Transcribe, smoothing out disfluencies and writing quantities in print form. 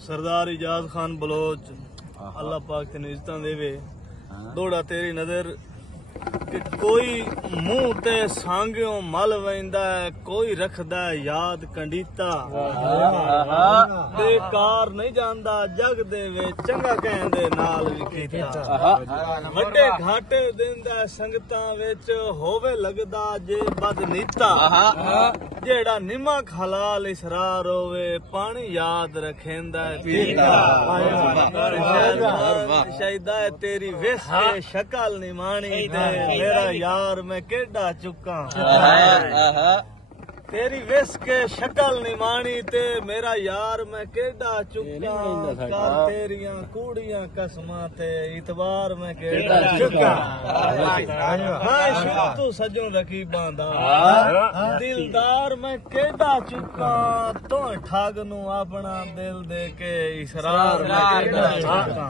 सरदार Ijaz Khan Bloch अल्लाह पाक तेन इज्जतां देवे। दौड़ा तेरी नजर कि कोई मुंह ते सांगियों मल वैंदा है, कोई रखदा है याद कंडीता। बेकार नहीं जांदा जग दे वे चंगा कहंदे नाल भी कीता। वड्डे घाटे दिंदा संगतां विच होवे लगदा जे बदनीता। जेड़ा निमक हलाल इसरार होवे पानी याद रखेंदा है पीता। शायदा तेरी विस के शक्ल निमाणी मेरा यार मैं केडा चुका। तेरी विस के शक्ल निमानी ते मेरा यार मैं केडा चुका। कर तेरियां कूड़ियां कसमां ते इतबार मैं केडा चुका। हाँ तू सजों रकीबां दा दिलदार मैं केडा चुका। तो ठग नू अपना दिल दे के इसरार मैं केडा चुका।